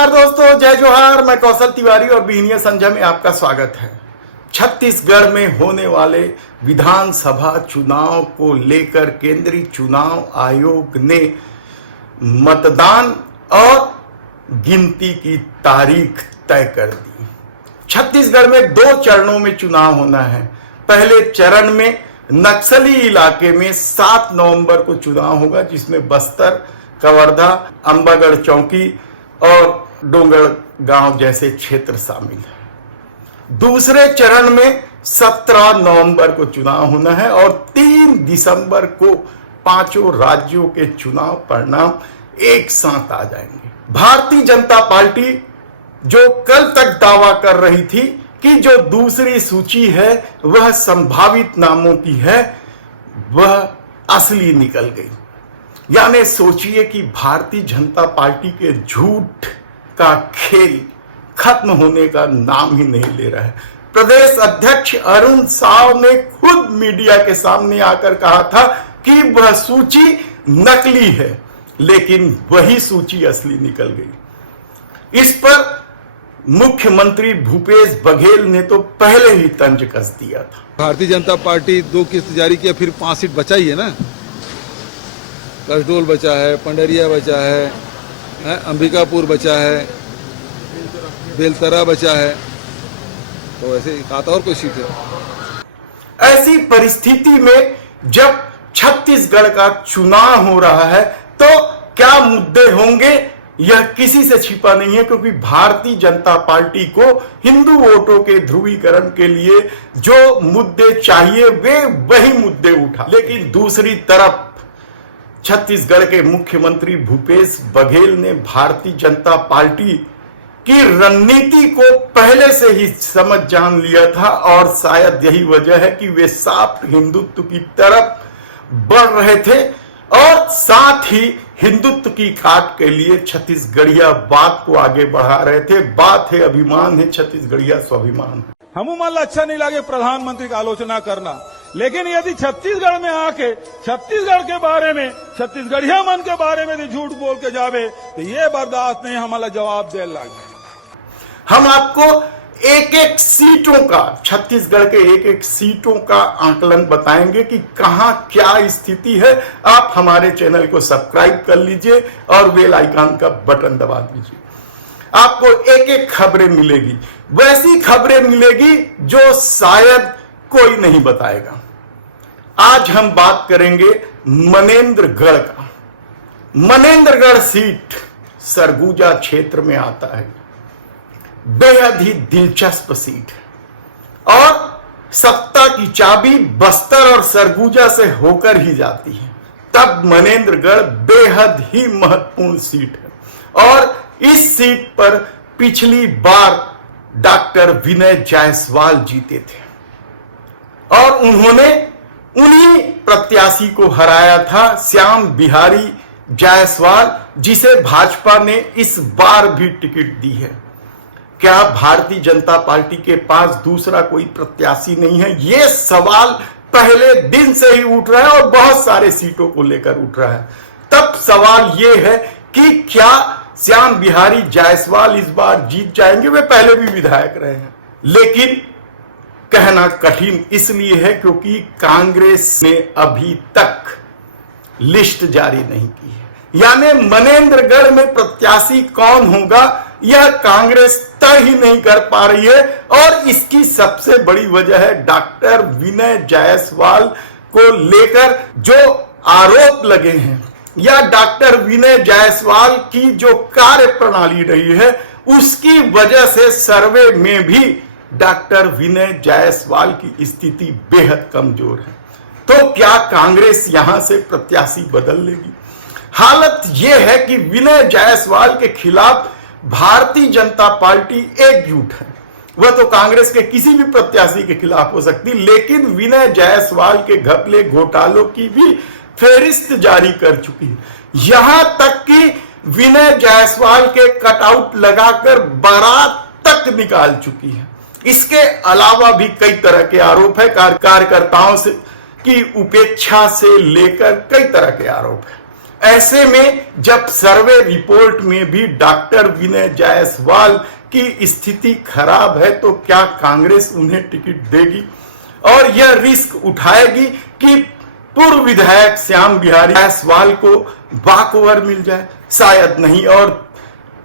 नमस्कार दोस्तों, जय जोहार। मैं कौशल तिवारी और बीनिया संजय में आपका स्वागत है। छत्तीसगढ़ में होने वाले विधानसभा चुनाव को लेकर केंद्रीय चुनाव आयोग ने मतदान और गिनती की तारीख तय कर दी। छत्तीसगढ़ में 2 चरणों में चुनाव होना है। पहले चरण में नक्सली इलाके में 7 नवंबर को चुनाव होगा, जिसमें बस्तर, कवर्धा, अंबागढ़ चौकी और डोंगर गांव जैसे क्षेत्र शामिल है। दूसरे चरण में 17 नवंबर को चुनाव होना है और 3 दिसंबर को 5 राज्यों के चुनाव परिणाम एक साथ आ जाएंगे। भारतीय जनता पार्टी जो कल तक दावा कर रही थी कि जो दूसरी सूची है वह संभावित नामों की है, वह असली निकल गई। यानी सोचिए कि भारतीय जनता पार्टी के झूठ का खेल खत्म होने का नाम ही नहीं ले रहा है। प्रदेश अध्यक्ष अरुण साव ने खुद मीडिया के सामने आकर कहा था कि वह सूची नकली है, लेकिन वही सूची असली निकल गई। इस पर मुख्यमंत्री भूपेश बघेल ने तो पहले ही तंज कस दिया था। भारतीय जनता पार्टी 2 किस्त जारी किया, फिर 5 सीट बचा ही है ना। कसडोल बचा है, पंडरिया बचा है, अंबिकापुर बचा है, बेलतरा बचा है, तो ऐसे आता और कोई सीट है। ऐसी परिस्थिति में जब छत्तीसगढ़ का चुनाव हो रहा है तो क्या मुद्दे होंगे, यह किसी से छिपा नहीं है, क्योंकि भारतीय जनता पार्टी को हिंदू वोटों के ध्रुवीकरण के लिए जो मुद्दे चाहिए वे वही मुद्दे उठा। लेकिन दूसरी तरफ छत्तीसगढ़ के मुख्यमंत्री भूपेश बघेल ने भारतीय जनता पार्टी की रणनीति को पहले से ही समझ जान लिया था और शायद यही वजह है कि वे साफ हिंदुत्व की तरफ बढ़ रहे थे और साथ ही हिंदुत्व की खाट के लिए छत्तीसगढ़िया बात को आगे बढ़ा रहे थे। बात है अभिमान है, छत्तीसगढ़िया स्वाभिमान है। हमू मन अच्छा नहीं लगे प्रधानमंत्री का आलोचना करना, लेकिन यदि छत्तीसगढ़ में आके छत्तीसगढ़ के बारे में, छत्तीसगढ़िया मन के बारे में झूठ बोल के जावे तो ये बर्दाश्त नहीं, हमारा जवाब दे लगे। हम आपको एक सीटों का, छत्तीसगढ़ के एक सीटों का आंकलन बताएंगे कि कहां क्या स्थिति है। आप हमारे चैनल को सब्सक्राइब कर लीजिए और बेल आइकन का बटन दबा दीजिए। आपको एक खबरें मिलेगी, वैसी खबरें मिलेगी जो शायद कोई नहीं बताएगा। आज हम बात करेंगे मनेन्द्रगढ़ का। मनेन्द्रगढ़ सीट सरगुजा क्षेत्र में आता है। बेहद ही दिलचस्प सीट है और सत्ता की चाबी बस्तर और सरगुजा से होकर ही जाती है। तब मनेन्द्रगढ़ बेहद ही महत्वपूर्ण सीट है और इस सीट पर पिछली बार डॉक्टर विनय जायसवाल जीते थे और उन्होंने उन्हीं प्रत्याशी को हराया था, श्याम बिहारी जायसवाल, जिसे भाजपा ने इस बार भी टिकट दी है। क्या भारतीय जनता पार्टी के पास दूसरा कोई प्रत्याशी नहीं है? यह सवाल पहले दिन से ही उठ रहा है और बहुत सारे सीटों को लेकर उठ रहा है। तब सवाल यह है कि क्या श्याम बिहारी जायसवाल इस बार जीत जाएंगे? वे पहले भी विधायक रहे हैं, लेकिन कहना कठिन इसलिए है क्योंकि कांग्रेस ने अभी तक लिस्ट जारी नहीं की है। यानी मनेन्द्रगढ़ में प्रत्याशी कौन होगा यह कांग्रेस तय ही नहीं कर पा रही है और इसकी सबसे बड़ी वजह है डॉक्टर विनय जायसवाल को लेकर जो आरोप लगे हैं या डॉक्टर विनय जायसवाल की जो कार्य प्रणाली रही है उसकी वजह से सर्वे में भी डॉक्टर विनय जायसवाल की स्थिति बेहद कमजोर है। तो क्या कांग्रेस यहां से प्रत्याशी बदल लेगी? हालत यह है कि विनय जायसवाल के खिलाफ भारतीय जनता पार्टी एकजुट है। वह तो कांग्रेस के किसी भी प्रत्याशी के खिलाफ हो सकती, लेकिन विनय जायसवाल के घपले घोटालों की भी फेहरिस्त जारी कर चुकी है। यहां तक कि विनय जायसवाल के कटआउट लगाकर बारात तक निकाल चुकी है। इसके अलावा भी कई तरह के आरोप है, कार्यकर्ताओं से की उपेक्षा से लेकर कई तरह के आरोप है। ऐसे में जब सर्वे रिपोर्ट में भी डॉक्टर विनय जायसवाल की स्थिति खराब है तो क्या कांग्रेस उन्हें टिकट देगी और यह रिस्क उठाएगी कि पूर्व विधायक श्याम बिहारी जायसवाल को वॉकओवर मिल जाए? शायद नहीं। और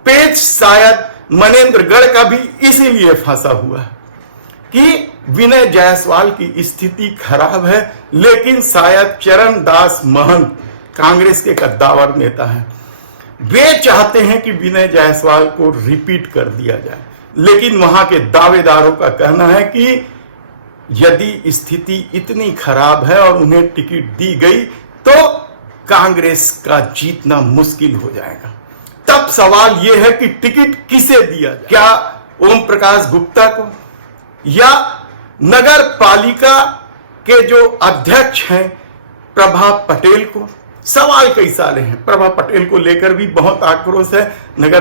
पेच शायद मनेंद्रगढ़ का भी इसीलिए फंसा हुआ है कि विनय जायसवाल की स्थिति खराब है, लेकिन शायद चरण दास महंत कांग्रेस के कद्दावर नेता हैं, वे चाहते हैं कि विनय जायसवाल को रिपीट कर दिया जाए। लेकिन वहां के दावेदारों का कहना है कि यदि स्थिति इतनी खराब है और उन्हें टिकट दी गई तो कांग्रेस का जीतना मुश्किल हो जाएगा। तब सवाल यह है कि टिकट किसे दिया जाए? क्या ओम प्रकाश गुप्ता को या नगर पालिका के जो अध्यक्ष हैं प्रभा पटेल को? सवाल कई सारे हैं। प्रभा पटेल को लेकर भी बहुत आक्रोश है। नगर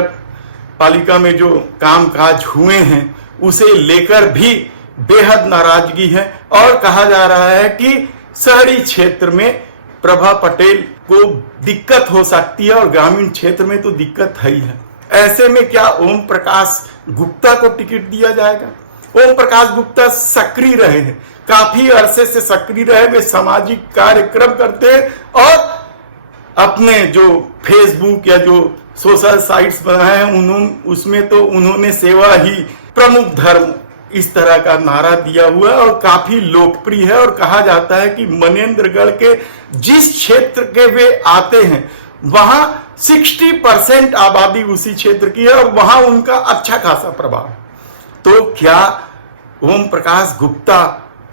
पालिका में जो कामकाज हुए हैं उसे लेकर भी बेहद नाराजगी है और कहा जा रहा है कि शहरी क्षेत्र में प्रभा पटेल को दिक्कत हो सकती है और ग्रामीण क्षेत्र में तो दिक्कत है ही है। ऐसे में क्या ओम प्रकाश गुप्ता को टिकट दिया जाएगा? ओम प्रकाश गुप्ता सक्रिय रहे हैं, काफी अरसे से सक्रिय रहे, वे सामाजिक कार्यक्रम करते हैं और अपने जो फेसबुक या जो सोशल साइट्स बनाए हैं उसमें तो उन्होंने सेवा ही प्रमुख धर्म इस तरह का नारा दिया हुआ है और काफी लोकप्रिय है। और कहा जाता है कि मनेंद्रगढ़ के जिस क्षेत्र के वे आते हैं वहां 60% आबादी उसी क्षेत्र की है और वहां उनका अच्छा खासा प्रभाव है। तो क्या ओम प्रकाश गुप्ता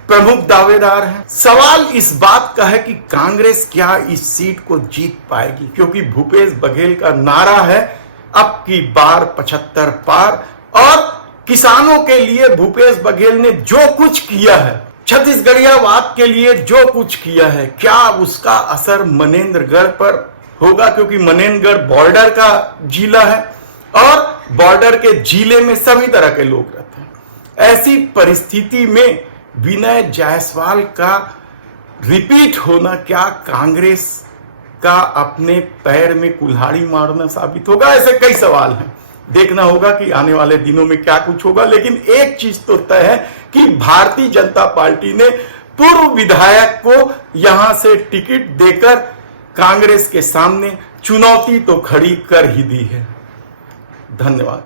प्रमुख दावेदार हैं? सवाल इस बात का है कि कांग्रेस क्या इस सीट को जीत पाएगी, क्योंकि भूपेश बघेल का नारा है अब की बार 75 पार। और किसानों के लिए भूपेश बघेल ने जो कुछ किया है, छत्तीसगढ़ियावाद के लिए जो कुछ किया है, क्या उसका असर मनेंद्रगढ़ पर होगा? क्योंकि मनेंद्रगढ़ बॉर्डर का जिला है और बॉर्डर के जिले में सभी तरह के लोग रहते हैं। ऐसी परिस्थिति में विनय जायसवाल का रिपीट होना क्या कांग्रेस का अपने पैर में कुल्हाड़ी मारना साबित होगा? ऐसे कई सवाल हैं। देखना होगा कि आने वाले दिनों में क्या कुछ होगा। लेकिन एक चीज तो तय है कि भारतीय जनता पार्टी ने पूर्व विधायक को यहां से टिकट देकर कांग्रेस के सामने चुनौती तो खड़ी कर ही दी है। धन्यवाद।